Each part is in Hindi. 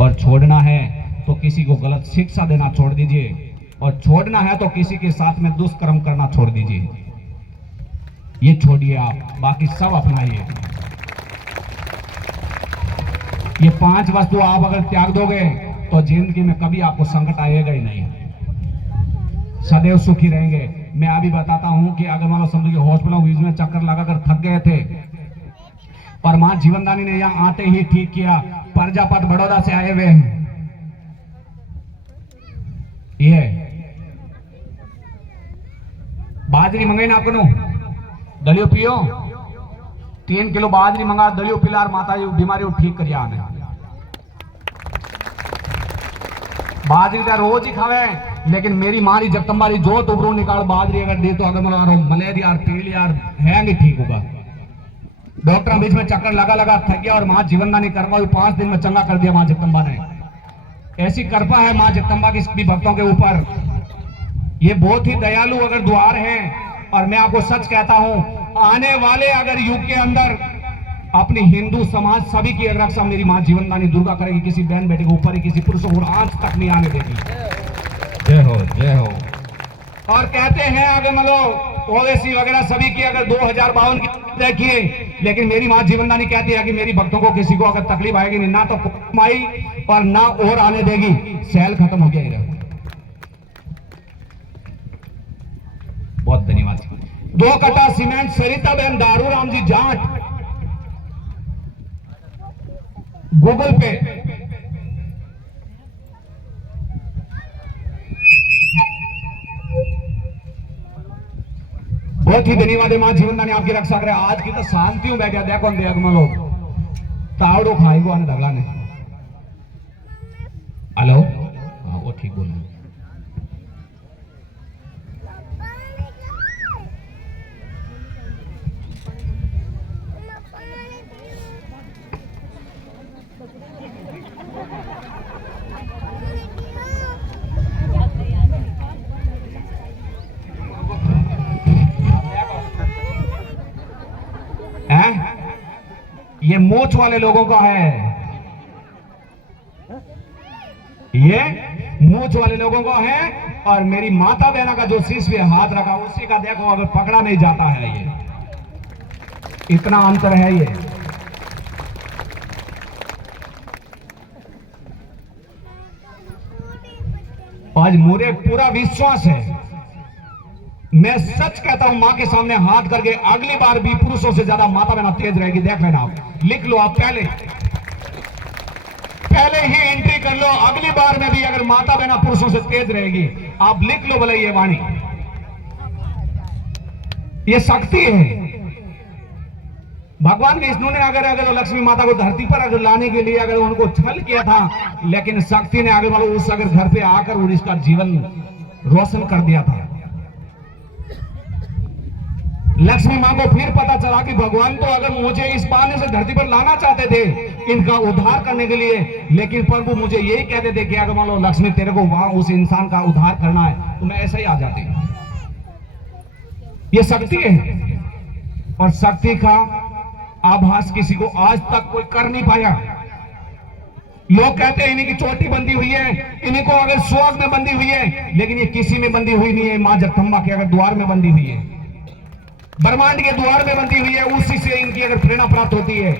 और छोड़ना है तो किसी को गलत शिक्षा देना छोड़ दीजिए, और छोड़ना है तो किसी के साथ में दुष्कर्म करना छोड़ दीजिए। ये छोड़िए आप, बाकी सब अपनाइए। ये 5 वस्तु आप अगर त्याग दोगे तो जिंदगी में कभी आपको संकट आएगा ही नहीं, सदैव सुखी रहेंगे। मैं अभी बताता हूं कि अगर मान लो समझो कि हॉस्पिटल में चक्कर लगाकर थक गए थे और मां जीवनदानी ने यहां आते ही ठीक किया। प्रजापत बड़ौदा से आए हुए हैं, ये बाजरी मंगाई ना आपको, दलियो पियो, 3 किलो बाजरी मंगा, दलियो पिलार माता जी बीमारी ठीक करिया आने। बाजरी का रोज ही खावे, लेकिन मेरी मारी जगदम्बारी जो तुबरू निकाल बाजरी अगर दे तो अगर मलेरिया पील यार है नहीं ठीक होगा। डॉक्टर बीच में चक्कर लगा थक गया और मां जीवनदानी करवा 5 दिन में चंगा कर दिया मां जगदम्बा ने। ऐसी कृपा है मां जगदम्बा की सभी भक्तों के ऊपर। ये बहुत ही दयालु अगर द्वार है, और मैं आपको सच कहता हूं, आने वाले अगर युग के अंदर अपनी हिंदू समाज सभी की रक्षा मेरी मां जीवनदानी दुर्गा करेगी। किसी बहन बेटे के ऊपर ही किसी पुरुष को आंच तक नहीं आने देगी। जय हो जय हो। और कहते हैं अगर मतलब ओवैसी वगैरह सभी की अगर 2052 की देखिए, लेकिन मेरी मां जीवनदानी कहती है कि मेरी भक्तों को किसी को अगर तकलीफ आएगी नहीं, ना तो कमाई और ना और आने देगी। सेल खत्म हो गया इधर। बहुत धन्यवाद। 2 कट्टा सीमेंट सरिता बहन दारू राम जी जाट, गूगल पे। बहुत ही धन्यवाद है मां जीवनदानी आपकी रक्षा करे। आज की तो शांति हूं बैठा, देखो देख लो तावड़ो खाई को आने दगला ने। हेलो, हाँ वो ठीक बोल। ये मोच वाले लोगों का है, ये मूछ वाले लोगों को है। और मेरी माता बहना का जो शीश पे हाथ रखा उसी का देखो अगर पकड़ा नहीं जाता है। ये इतना अंतर है। ये आज मुझे पूरा विश्वास है, मैं सच कहता हूं मां के सामने हाथ करके, अगली बार भी पुरुषों से ज्यादा माता बहना तेज रहेगी। देख लेना, आप लिख लो, आप पहले ही एंट्री कर लो। अगली बार में भी अगर माता बहना पुरुषों से तेज रहेगी, आप लिख लो भले ये वाणी। ये शक्ति है भगवान विष्णु ने अगर लक्ष्मी माता को धरती पर अगर लाने के लिए अगर उनको छल किया था, लेकिन शक्ति ने अगर उस अगर घर पे आकर उसका जीवन रोशन कर दिया था। लक्ष्मी मां को फिर पता चला कि भगवान तो अगर मुझे इस बहाने से धरती पर लाना चाहते थे इनका उद्धार करने के लिए, लेकिन प्रभु मुझे यही कहते थे कि अगर मान लो लक्ष्मी तेरे को वहां उस इंसान का उद्धार करना है तो मैं ऐसे ही आ जाती। ये शक्ति है, और शक्ति का आभास किसी को आज तक कोई कर नहीं पाया। लोग कहते हैं इन्हीं की चोटी बंधी हुई है, इन्हीं को अगर सुहाग में बंधी हुई है, लेकिन ये किसी में बंधी हुई नहीं है। मां जगदम्बा के अगर द्वार में बंधी हुई है, ब्रह्मांड के द्वार में बंधी हुई है, उसी से इनकी अगर प्रेरणा प्राप्त होती है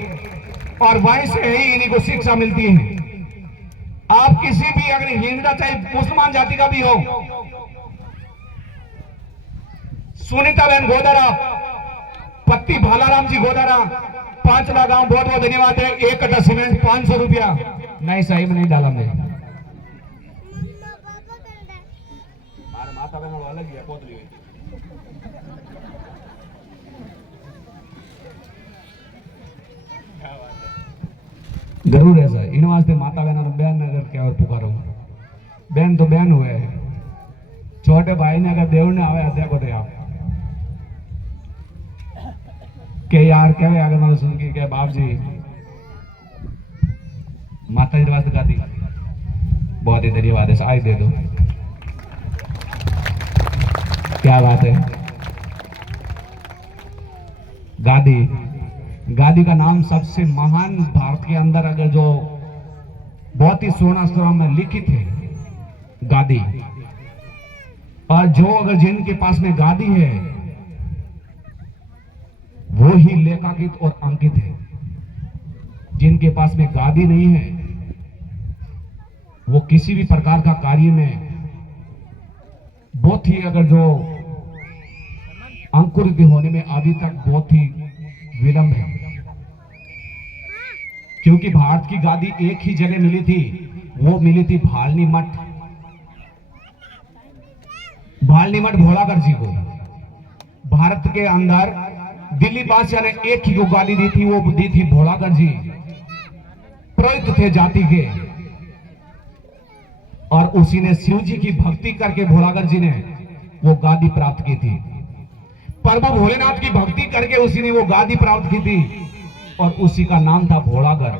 और वहीं से ही इन्हीं को शिक्षा मिलती है। आप किसी भी अगर हिंदू चाहे मुसलमान जाति का भी हो, सुनीता बहन गोदारा, पत्ती भालाराम जी गोदारा, 5 गांव, बहुत बहुत धन्यवाद है। 1 कट्टा सीमेंट 500 रुपया। नहीं सही में नहीं डाला मैं, माता बहन अलग है पोतली। जरूर है सर, इन वास्ते माता बहन बहन अगर क्या और पुकारो, बहन तो बहन हुए। छोटे भाई ने अगर देव ने आवे देखो तो आप के यार क्या अगर मैं सुन के क्या बाप जी माता जी वास्ते गाती, बहुत ही धन्यवाद है। आज दे दो, क्या बात है। गादी, गादी का नाम सबसे महान भारत के अंदर अगर जो बहुत ही स्वर्ण अक्षरों में लिखित है गादी। और जो अगर जिनके पास में गादी है वो ही लेखांकित और अंकित है। जिनके पास में गादी नहीं है वो किसी भी प्रकार का कार्य में बहुत ही अगर जो अंकुरित होने में अभी तक बहुत ही विलंब है। क्योंकि भारत की गादी एक ही जगह मिली थी, वो मिली थी भालनी मठ। भालनी मठ भोलागढ़ जी को भारत के अंदर दिल्ली बादशाह ने एक ही को गादी दी थी, वो दी थी भोलागढ़ जी। पुरोहित थे जाति के और उसी ने शिव जी की भक्ति करके भोलागढ़ जी ने वो गादी प्राप्त की थी। प्रभु भोलेनाथ की भक्ति करके उसी ने वो गादी प्राप्त की थी और उसी का नाम था भोलागढ़।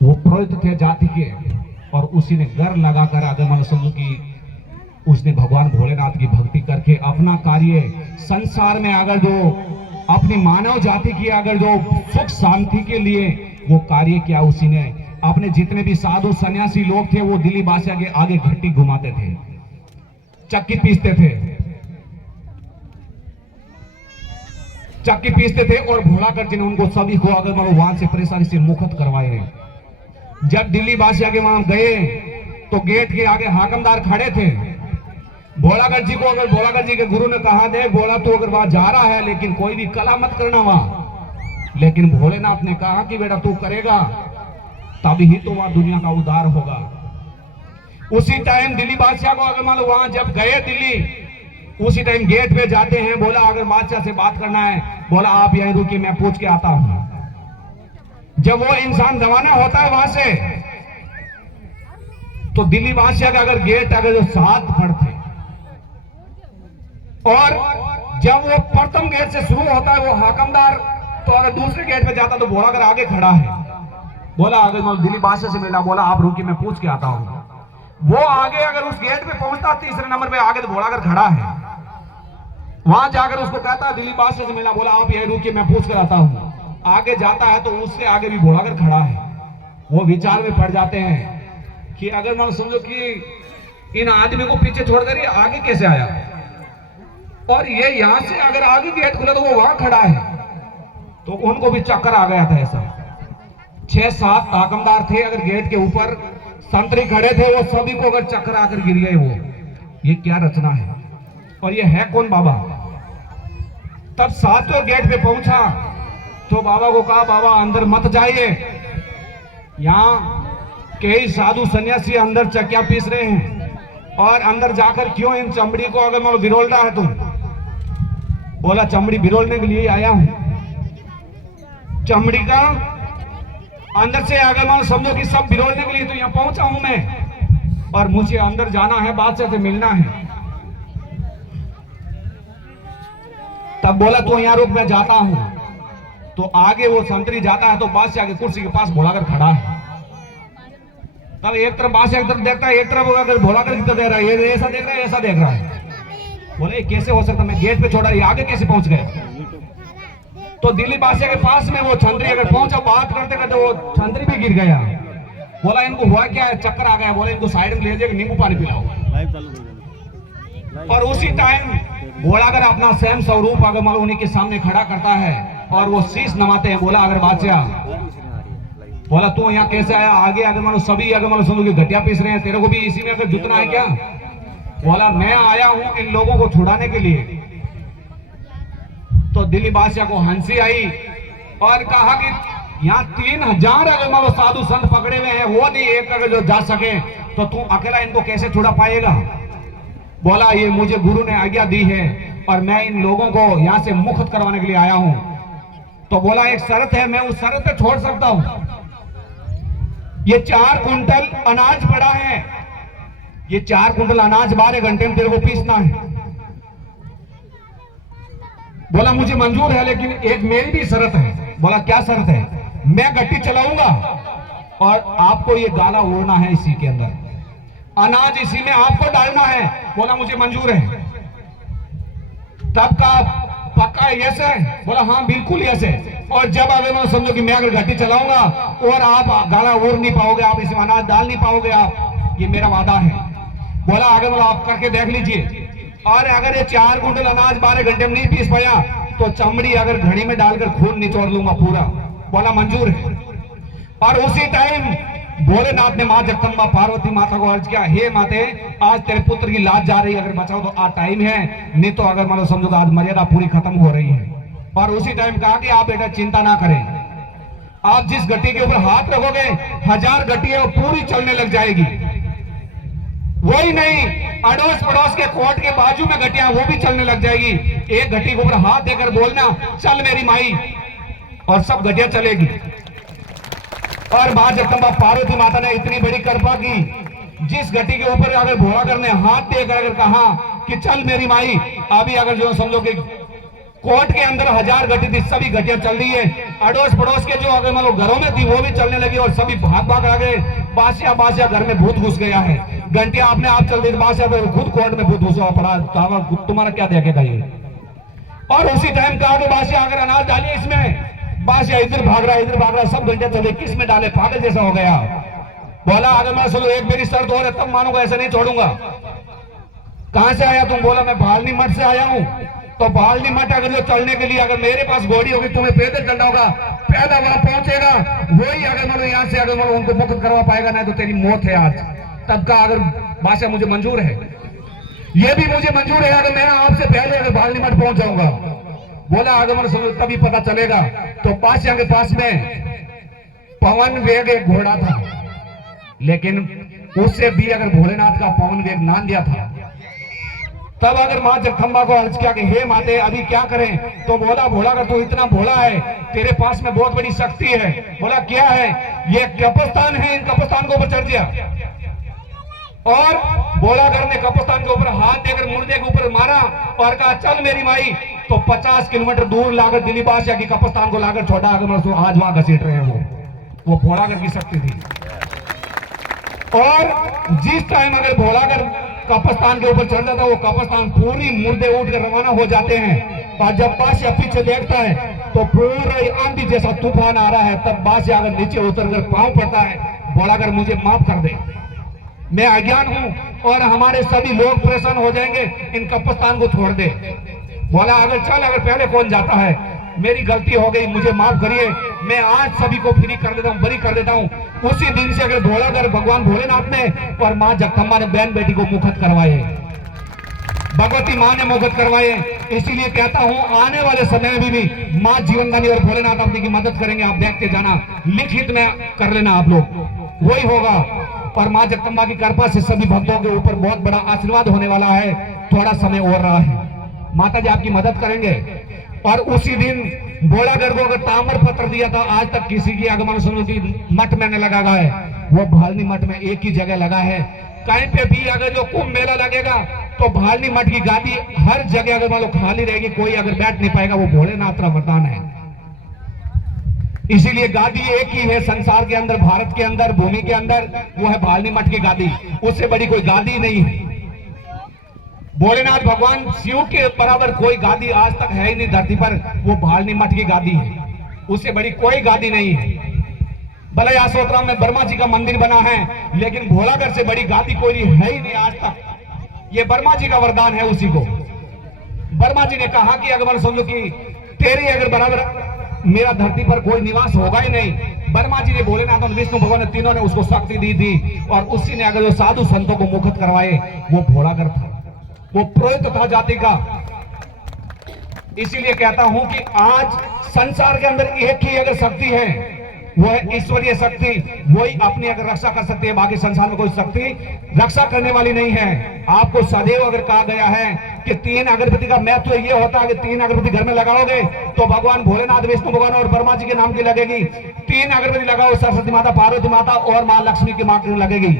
वो पुरोहित थे जाति के और उसी ने घर लगाकर आदम समूह की उसने भगवान भोलेनाथ की भक्ति करके अपना कार्य संसार में अगर जो अपनी मानव जाति की अगर जो सुख शांति के लिए वो कार्य किया। उसी ने अपने जितने भी साधु सन्यासी लोग थे वो दिल्ली बादशाह के आगे घंटी घुमाते थे, चक्की पीसते थे और भोलागढ़ जी ने उनको सभी को अगर वहां से परेशानी से मुक्त करवाए हैं। जब दिल्ली बादशाह के वहां गए तो गेट के आगे हाकमदार खड़े थे। भोलागढ़ जी को अगर भोलागढ़ जी के गुरु ने कहा देख बोला तू अगर वहां जा रहा है लेकिन कोई भी कला मत करना वहां। लेकिन भोलेनाथ ने कहा कि बेटा तू करेगा तभी तो वहां दुनिया का उद्धार होगा। उसी टाइम दिल्ली बादशाह को अगर मान लो वहां जब गए दिल्ली उसी टाइम गेट पे जाते हैं। बोला अगर बादशाह से बात करना है बोला आप यहीं रुकिए मैं पूछ के आता हूं। जब वो इंसान रवाना होता है वहां से तो दिल्ली बादशाह का अगर गेट अगर जो 7 फट थे और जब वो प्रथम गेट से शुरू होता है वो हाकमदार तो अगर दूसरे गेट पे जाता तो भोलागढ़ आगे खड़ा है। बोला अगर मैं दिल्ली बादशाह से मिला बोला आप रुकिए मैं पूछ के आता हूं। वो आगे अगर उस गेट पे पहुंचता तीसरे नंबर पे आगे तो भोलागढ़ खड़ा है। वहां जाकर उसको कहता दिल्ली बादशाह से मिला बोला आप यहीं रुकिए मैं पूछ कर आता हूं। आगे जाता है तो उससे आगे भी भोलागढ़ खड़ा है। वो विचार में पड़ जाते हैं कि अगर मान समझो कि इन आदमी को पीछे छोड़ कर ये आगे कैसे आया और ये यहां से अगर आगे गेट खुला तो वो वहां खड़ा है। तो उनको भी चक्कर आ गया था। ऐसा 6-7 हाकमदार थे अगर गेट के ऊपर संतरी खड़े थे वो सभी को अगर चक्कर आकर गिर गए। वो ये क्या रचना है और ये है कौन बाबा। तब 7वें गेट पे पहुंचा तो बाबा को कहा बाबा अंदर मत जाइए, यहाँ कई साधु सन्यासी अंदर चक्कियां पीस रहे हैं और अंदर जाकर क्यों इन चमड़ी को अगर मान बिरोल रहा है तुम। बोला चमड़ी बिरोलने के लिए आया हूं। चमड़ी का अंदर से अगर मान समझो कि सब बिरोलने के लिए तो यहाँ पहुंचा हूं मैं और मुझे अंदर जाना है बादशाह से मिलना है। तब बोला तो यहाँ रुक मैं जाता हूं। तो आगे वो संतरी जाता है तो बादशाह की कुर्सी के पास भोलागढ़ खड़ा है। तब एक तरफ बादशाह की तरफ देखता है एक तरफ अगर भोलागढ़ की तरफ देख रहा है ये ऐसा देख रहा है ऐसा देख रहा है। बोले कैसे हो सकता मैं गेट पे छोड़ा ये आगे कैसे पहुंच गए। तो दिल्ली बादशाह के पास में वो छंतरी अगर पहुंचा बात करते करते वो छंतरी भी गिर गया। बोला इनको हुआ क्या है चक्कर आ गया। बोले इनको साइड में ले जाकर नींबू पानी पिलाओ। और उसी टाइम भोलागढ़ अपना स्वयं स्वरूप अगर मान उन्हीं के सामने खड़ा करता है और वो शीश नमाते हैं। बोला अगर बादशाह बोला तू यहाँ कैसे आया आगे अगर मानो सभी अगर मानो समझो घटिया पीस रहे हैं तेरे को भी इसी में अगर जुटना है क्या। बोला मैं आया हूं इन लोगों को छुड़ाने के लिए। तो दिल्ली बादशाह को हंसी आई और कहा कि यहाँ 3000 अगर मानो साधु संत पकड़े हुए हैं वो नहीं एक अगर जो जा सके तो तू अकेला इनको कैसे छुड़ा पाएगा। बोला ये मुझे गुरु ने आज्ञा दी है और मैं इन लोगों को यहाँ से मुक्त करवाने के लिए आया हूं। तो बोला एक शर्त है मैं उस शर्त पे छोड़ सकता हूं। ये 4 कुंटल अनाज पड़ा है ये 4 कुंटल अनाज 12 घंटे में तेरे को पीसना है। बोला मुझे मंजूर है लेकिन एक मेरी भी शर्त है। बोला क्या शर्त है। मैं गट्टी चलाऊंगा और आपको ये गाला ओढ़ना है इसी के अंदर अनाज इसी में आपको डालना है। बोला मुझे मंजूर है। तब का पक्का यस है। बोला हाँ बिल्कुल यस है। और जब अगर मैं समझो कि मैं अगर घटी चलाऊंगा और आप गाला ओढ़ नहीं पाओगे, आप इसमें अनाज डाल नहीं पाओगे, आप, ये मेरा वादा है। बोला आगे बोला आप करके देख लीजिए। और अगर ये 4 कुंटल अनाज 12 घंटे में नहीं पीस पाया तो चमड़ी अगर घड़ी में डालकर खून निचोड़ लूंगा पूरा। बोला मंजूर है। और उसी टाइम भोलेनाथ ने मां जगदम्बा पार्वती माता को अर्ज किया, हे माते आज तेरे पुत्र की लाज जा रही है, अगर बचाओ तो आज टाइम है, नहीं तो अगर मान लो समझो आज मर्यादा पूरी खत्म हो रही है। और उसी टाइम कहा कि आप बेटा चिंता ना करें, आप जिस गट्टी के ऊपर हाथ रखोगे 1000 गट्टी है वो पूरी चलने लग जाएगी। वही नहीं, अड़ोस पड़ोस के कोट के बाजू में गट्टियां वो भी चलने लग जाएगी। एक गट्टी के ऊपर हाथ देकर बोलना चल मेरी माई, और सब गट्टियां चलेगी। और मां जगदम्बा पार्वती माता ने इतनी बड़ी कृपा की, जिस गट्टी के ऊपर अगर भोलागर ने हाथ देकर अगर कहा कि चल मेरी माई, अभी अगर जो समझो कि कोर्ट के अंदर 1000 गट्टी थी, सभी गट्टियां चल रही है। अड़ोस पड़ोस के जो अगर मतलब घरों में थी वो भी चलने लगी और सभी भाग भाग आ गए। बादशाह बादशाह घर में भूत घुस गया है, घंटियां अपने आप चल रही, बादशाह तो खुद कोर्ट में भूत घुसा पड़ा, तुम्हारा क्या देखेगा ये। और उसी टाइम कहा कि बादशाह अगर अनाज डालिए इसमें, बादशाह इधर भाग रहा इधर भाग रहा, सब घंटे चले, किस में डाले, पागल जैसा हो गया। बोला अगर मैं सुनो एक मेरी शर्त और है तब मानूंगा, ऐसे नहीं छोड़ूंगा। कहां से आया तुम? बोला मैं भालनी मठ से आया हूं। तो भालनी मठ अगर जो चलने के लिए अगर मेरे पास घोड़ी होगी, तुम्हें पैदल चलना होगा, पैदल वहां पहुंचेगा, वही अगर मतलब यहाँ से अगर मतलब उनको मुक्त करवा पाएगा, नहीं तो तेरी मौत है आज। तब का अगर बादशाह मुझे मंजूर है, ये भी मुझे मंजूर है अगर मैं आपसे पहले अगर भालनी मठ पहुंच जाऊंगा। बोला आगमन समझ तभी पता चलेगा। तो बादशाह के पास में पवन वेग एक घोड़ा था, लेकिन उससे भी अगर भोलेनाथ का पवन वेग नाम दिया था। तब अगर मां जगदम्बा को अर्ज किया कि हे माते अभी क्या करें? तो बोला भोला अगर तू इतना भोला है, तेरे पास में बहुत बड़ी शक्ति है। बोला क्या है? ये कब्रिस्तान है, इन कब्रिस्तान के ऊपर चढ़ गया। और भोलागर ने कब्रिस्तान के ऊपर हाथ देकर मुर्दे के ऊपर मारा और कहा चल मेरी माई। तो 50 किलोमीटर दूर लाकर दिल्ली बादशाह की कब्रिस्तान को लाकर छोटा अगर आज वहां घसीट रहे हैं वो भोलागर की शक्ति थी। और जिस टाइम अगर भोलागर कब्रिस्तान के ऊपर चढ़ जाता है, वो कब्रिस्तान पूरी मुर्दे उठ कर रवाना हो जाते हैं। और जब बादशाह पीछे देखता है तो पूरा आंधी जैसा तूफान आ रहा है। तब बादशाह अगर नीचे उतर कर पांव पड़ता है, भोलागर मुझे माफ कर दे, मैं अज्ञान हूं और हमारे सभी लोग परेशान हो जाएंगे, इन कब्रिस्तान को छोड़ दे। बोला अगर चल, अगर पहले कौन जाता है, मेरी गलती हो गई, मुझे माफ करिए, मैं आज सभी को फ्री कर देता हूं, बरी कर देता हूं। उसी दिन से अगर भोलागर भगवान भोलेनाथ ने और मां जगदम्बा ने बहन बेटी को मुखत करवाए, भगवती मां ने मुखत करवाए। इसीलिए कहता हूं आने वाले समय में भी मां जीवनदानी और भोलेनाथ अपनी की मदद करेंगे। आप देखते जाना, लिखित में कर लेना आप लोग, वही होगा। और मां जगदम्बा की कृपा से सभी भक्तों के ऊपर बहुत बड़ा आशीर्वाद होने वाला है। थोड़ा समय और रहा है, माता जी आपकी मदद करेंगे। और उसी दिन भोलागर को अगर ताम्र पत्र दिया था, आज तक किसी की आगमन सुनती मठ में नहीं लगा है, वो भालनी मठ में एक ही जगह लगा है। कहीं पे भी अगर जो कुंभ मेला लगेगा तो भालनी मठ की गादी हर जगह अगर मान लो खाली रहेगी, कोई अगर बैठ नहीं पाएगा, वो भोलेनाथ का वरदान है। इसीलिए गादी एक ही है संसार के अंदर, भारत के अंदर, भूमि के अंदर, वो है भालनी मठ की गादी। उससे बड़ी कोई गादी नहीं है। भोलेनाथ भगवान शिव के बराबर कोई गादी आज तक है ही नहीं धरती पर, वो भालनी मठ की गादी है, उससे बड़ी कोई गादी नहीं है। भले आसोतराम में ब्रह्मा जी का मंदिर बना है, लेकिन भोलागर से बड़ी गादी कोई है ही नहीं आज तक। ये ब्रह्मा जी का वरदान है। उसी को ब्रह्मा जी ने कहा कि अगर समझो कि तेरी अगर बराबर मेरा धरती पर कोई निवास होगा ही नहीं। ब्रह्मा जी ने, भोलेनाथ और विष्णु भगवान ने, तीनों ने उसको शक्ति दी थी। और उसी ने अगर जो साधु संतों को मुखत करवाए, वो भोलागर था, वो पुरोहित था जाति का। इसीलिए कहता हूं कि आज संसार के अंदर एक ही अगर शक्ति है, वो है ईश्वरीय शक्ति। वही अपनी अगर रक्षा कर सकती है, बाकी संसार में कोई शक्ति रक्षा करने वाली नहीं है। आपको सदैव अगर कहा गया है कि 3 अगरबत्ती का महत्व तो ये होता है कि 3 अगरबत्ती घर में लगाओगे तो भगवान भोलेनाथ, विष्णु भगवान और ब्रह्मा जी के नाम की लगेगी। 3 अगरबत्ती लगाओ, सरस्वती माता, पार्वती माता और मां लक्ष्मी की मां की लगेगी।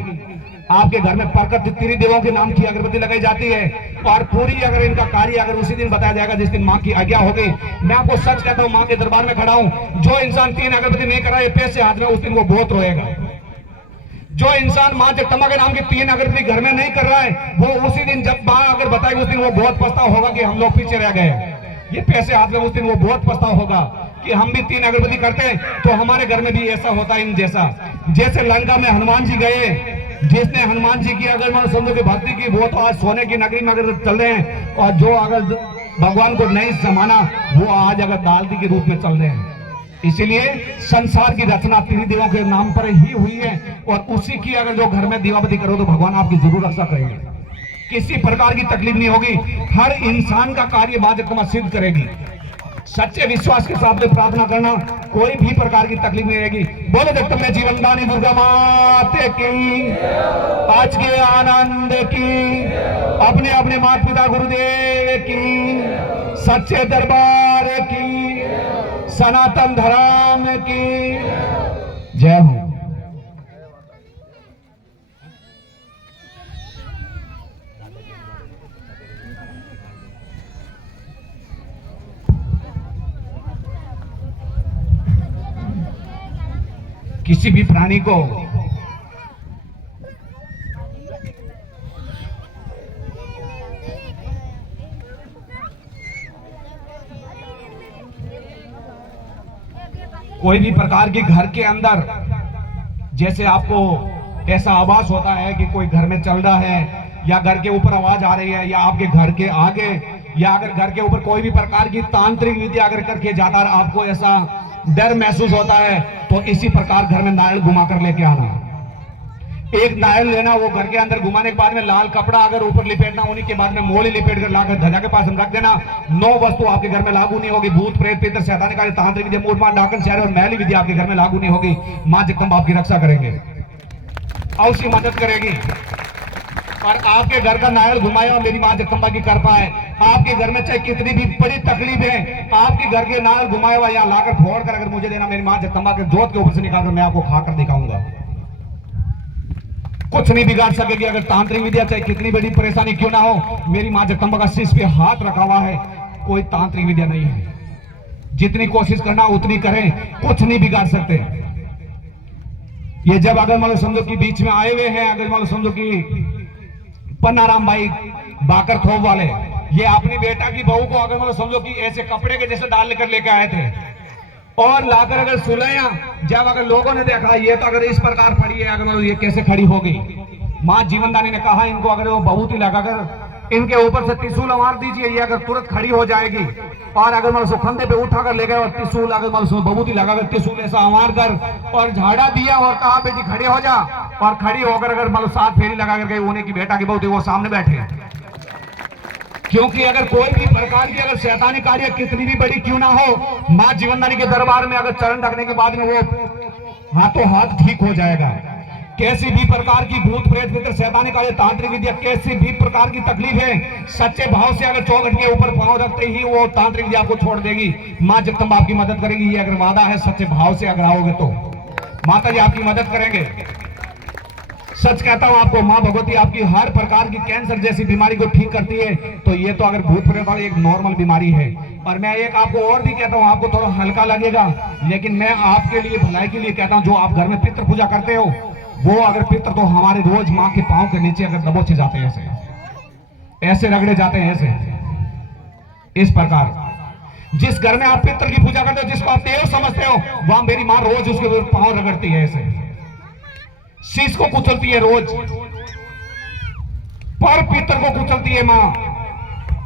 आपके घर में प्रकट त्रिदेवों के नाम की अगरबत्ती लगाई जाती है। और पूरी अगर इनका कार्य अगर उसी दिन बताया जाएगा जिस दिन मां की आज्ञा हो गई। मैं आपको सच कहता हूं, मां के दरबार में खड़ा हूं, जो इंसान 3 अगरबत्ती नहीं कराए पैसे हाथ में, उस दिन वो बहुत रोएगा। जो इंसान मां जगदम्बा के नाम की 3 अगरबत्ती घर में नहीं कर रहा है, वो उसी दिन जब मां अगर बताएगी उस दिन वो बहुत पछतावा होगा कि हम लोग पीछे रह गए। ये पैसे हाथ में उस दिन वो बहुत पछतावा होगा कि हम भी 3 अगरबत्ती करते तो हमारे घर में भी ऐसा होता इन जैसा। जैसे लंका में हनुमान जी गए, जिसने हनुमान जी की अगर मान समझो की भक्ति की, वो तो आज सोने की नगरी में अगर चल रहे हैं, और जो अगर भगवान को नहीं समाना वो आज अगर दालती के रूप में चल रहे हैं। इसीलिए संसार की रचना त्रिदेवों के नाम पर ही हुई है, और उसी की अगर जो घर में दीवाबत्ती करो तो भगवान आपकी जरूर रक्षा करेंगे, किसी प्रकार की तकलीफ नहीं होगी। हर इंसान का कार्य मां जगदंबा सिद्ध करेगी। सच्चे विश्वास के साथ में प्रार्थना करना, कोई भी प्रकार की तकलीफ नहीं रहेगी। बोलो जगदम्बा जीवन दानी दुर्गा माते की, आज के आनंद की, अपने अपने माता पिता गुरुदेव की, सच्चे दरबार की, सनातन धर्म की जय हो। किसी भी प्राणी को कोई भी प्रकार के घर के अंदर जैसे आपको ऐसा आवाज होता है कि कोई घर में चल रहा है, या घर के ऊपर आवाज आ रही है, या आपके घर के आगे, या अगर घर के ऊपर कोई भी प्रकार की तांत्रिक विद्या अगर करके जाता है, आपको ऐसा डर महसूस होता है, तो इसी प्रकार घर में नारियल घुमा कर लेके आना। एक नारियल लेना, वो घर के अंदर घुमाने के बाद में लाल कपड़ा अगर ऊपर लिपेटना, उन्हीं के बाद में मोली लिपेट कर लाकर ध्वजा के पास रख देना। 9 वस्तु आपके घर में लागू नहीं होगी। भूत प्रेत पितर शैतानी काली तांत्रिक विद्या मूठ मार डाकन शहर और मैली विद्या आपके घर में लागू नहीं होगी। मां जगदंबा आपकी रक्षा करेंगे और उसकी मदद करेगी। और आपके घर का नारियल घुमाया मेरी मां जगदंबा की कृपा है। आपके घर में चाहे कितनी भी बड़ी तकलीफ है, आपके घर के नारियल घुमाया हुआ यहाँ लाकर फोड़ कर अगर मुझे देना, मेरी मां जगदंबा के जोत के ऊपर से निकालकर मैं आपको खाकर दिखाऊंगा। कुछ नहीं बिगाड़ सकेगी। अगर तांत्रिक विद्या चाहे कितनी बड़ी परेशानी क्यों ना हो, मेरी मां जगदंबा का शीश पे हाथ रखा हुआ है, कोई तांत्रिक विद्या नहीं है। जितनी कोशिश करना उतनी करें, कुछ नहीं बिगाड़ सकते। ये जब अगर मान लो समझो कि बीच में आए हुए हैं, अगर मान लो समझो कि पन्नाराम भाई बाकर थोप वाले, ये अपनी बेटा की बहू को अगर मान लो समझो कि ऐसे कपड़े के जैसे डाल लेकर लेके आए थे, और लाकर अगर सुलाया, जब अगर लोगों ने देखा ये तो अगर इस प्रकार खड़ी है, अगर ये कैसे खड़ी हो गई, मां जीवनदानी ने कहा इनको अगर वो बबूती लगाकर इनके ऊपर से त्रिशूल मार दीजिए, ये अगर तुरंत खड़ी हो जाएगी। और अगर मतलब कंधे पे उठाकर ले गए और त्रिशूल अगर मतलब बबूती लगाकर त्रिशूल ऐसा मार कर और झाड़ा दिया और कहा बेटी खड़ी हो जा, और खड़ी होकर अगर मतलब 7 फेरी लगा कर गई, उन्हीं की बेटा की बहू थी वो सामने बैठे। क्योंकि अगर कोई भी प्रकार की अगर शैतानी कार्य कितनी भी बड़ी क्यों ना हो, मां जीवनदानी के दरबार में अगर चरण रखने के बाद में वो हाथों हाथ ठीक हो जाएगा। कैसी भी प्रकार की भूत प्रेत पितर शैतानी कार्य तांत्रिक विद्या, कैसी भी प्रकार की तकलीफ है, सच्चे भाव से अगर चौखट के ऊपर पांव रखते ही वो तांत्रिक विद्या आपको छोड़ देगी। मां जगदंबा आपकी मदद करेगी, ये अगर वादा है, सच्चे भाव से अगर आओगे तो माता जी आपकी मदद करेंगे। सच कहता हूं आपको, मां भगवती आपकी हर प्रकार की कैंसर जैसी बीमारी को ठीक करती है। तो ये तो अगर भूत प्रेत वाली एक नॉर्मल बीमारी है। और मैं एक आपको और भी कहता हूं, आपको थोड़ा हल्का लगेगा, लेकिन मैं आपके लिए भलाई के लिए कहता हूं, जो आप घर में पितृ पूजा करते हो, वो अगर पितृ तो हमारे रोज मां के पांव के नीचे अगर दबोचे जाते हैं, ऐसे ऐसे रगड़े जाते हैं, ऐसे इस प्रकार। जिस घर में आप पितृ की पूजा करते हो, जिसको आप देव समझते हो, वहां मेरी मां रोज उसके पांव रगड़ती है, ऐसे शीश को कुचलती है रोज, पर पितर को कुचलती है मां।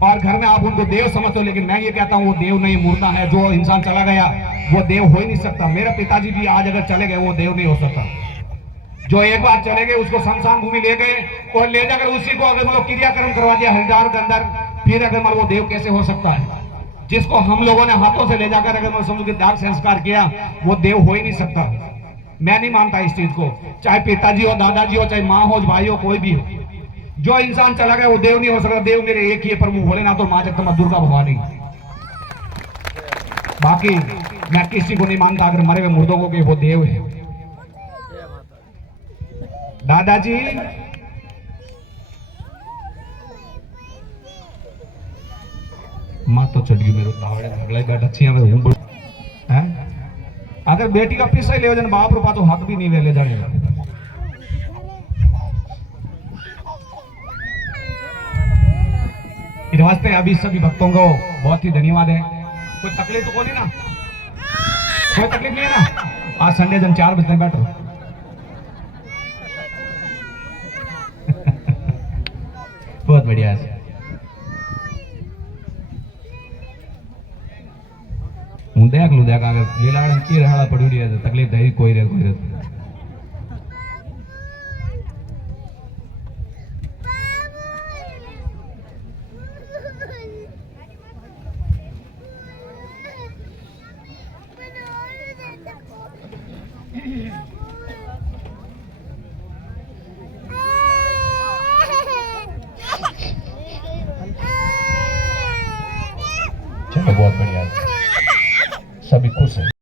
और घर में आप उनको देव समझते हो, लेकिन मैं ये कहता हूं वो देव नहीं, मुर्दा है। जो इंसान चला गया वो देव हो ही नहीं सकता। मेरे पिताजी भी आज अगर चले गए, वो देव नहीं हो सकता। जो एक बार चले गए उसको शमशान भूमि ले गए और ले जाकर उसी को अगर मतलब क्रियाकर्म करवा दिया हरिद्वार के अंदर, फिर अगर मतलब वो देव कैसे हो सकता है? जिसको हम लोगों ने हाथों से ले जाकर अगर मतलब समझो कि दाग संस्कार किया, वो देव हो ही नहीं सकता। मैं नहीं मानता इस चीज को, चाहे पिताजी हो, दादाजी हो, चाहे माँ हो, भाई हो, कोई भी हो। जो इंसान चला गया वो देव नहीं हो सकता। देव मेरे एक ही है, प्रभु भोलेनाथ और मां जगदंबा दुर्गा भवानी। बाकी मैं किसी को नहीं मानता अगर मरे हुए मुर्दों को कि वो देव है। दादाजी मां तो चढ़ गई मेरे तावड़े झगड़े बैठ अच्छी है। अगर बेटी का पिसा ले जाने बाप रूपा तो हक भी नहीं ले जाने। नमस्ते। अभी सभी भक्तों को बहुत ही धन्यवाद है। कोई तकलीफ तो नहीं ना? कोई तकलीफ नहीं है ना? आज संडे दिन 4 बजे बैठो। बहुत बढ़िया है। हूँ देख लू देख अगर लीलाड़ की रहला पड़ी है तो तकलीफ है कोई रे चलो बहुत बढ़िया, सभी खुश है।